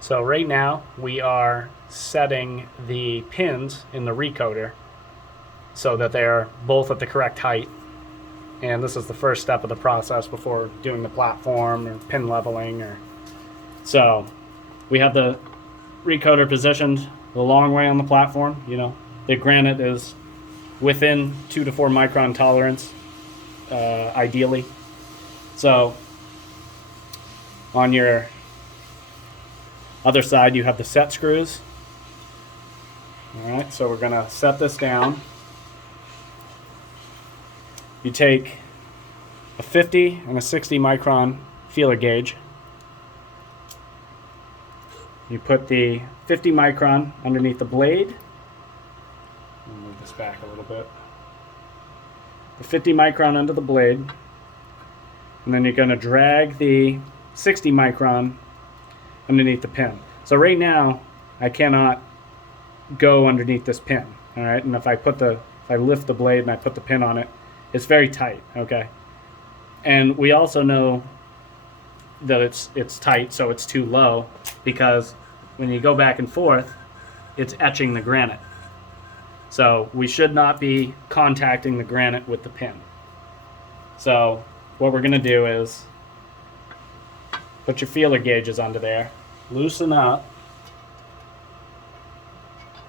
So right now we are setting the pins in the recoater so that they're both at the correct height. And this is the first step of the process before doing the platform or pin leveling. So we have the recoater positioned the long way on the platform. You know, the granite is within 2 to 4 micron tolerance, ideally. So on your other side, you have the set screws. All right, so we're gonna set this down. You take a 50 and a 60 micron feeler gauge. You put the 50 micron underneath the blade. I'll move this back a little bit. The 50 micron under the blade. And then you're going to drag the 60 micron underneath the pin. So right now, I cannot go underneath this pin. All right, and if I lift the blade and I put the pin on it, it's very tight. Okay, and we also know that it's tight, so it's too low, because when you go back and forth, it's etching the granite. So we should not be contacting the granite with the pin. So what we're going to do is put your feeler gauges under there, loosen up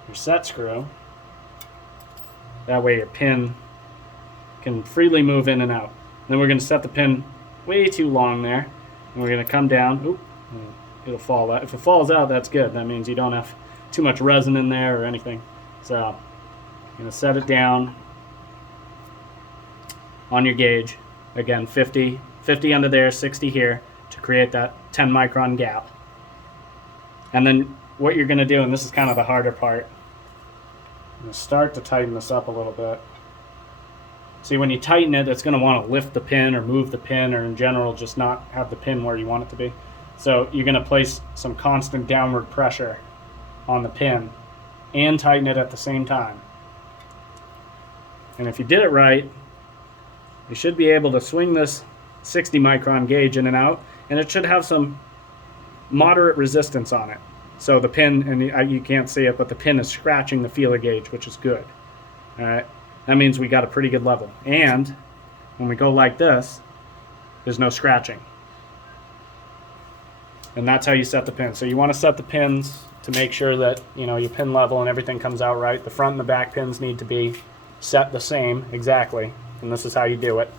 your set screw. That way your pin can freely move in and out. Then we're going to set the pin way too long there, and we're going to come down. Oop, it'll fall out. If it falls out, that's good. That means you don't have too much resin in there or anything. So I'm going to set it down on your gauge. Again, 50 under there, 60 here, to create that 10 micron gap. And then what you're going to do, and this is kind of the harder part, I'm going to start to tighten this up a little bit. See, when you tighten it, it's going to want to lift the pin or move the pin, or in general just not have the pin where you want it to be. So you're going to place some constant downward pressure on the pin and tighten it at the same time. And if you did it right, you should be able to swing this 60 micron gauge in and out, and it should have some moderate resistance on it. So the pin, and you can't see it, but the pin is scratching the feeler gauge, which is good. All right, that means we got a pretty good level. And when we go like this, there's no scratching. And that's how you set the pin. So you want to set the pins to make sure that, you know, your pin level and everything comes out right. The front and the back pins need to be set the same exactly, and this is how you do it.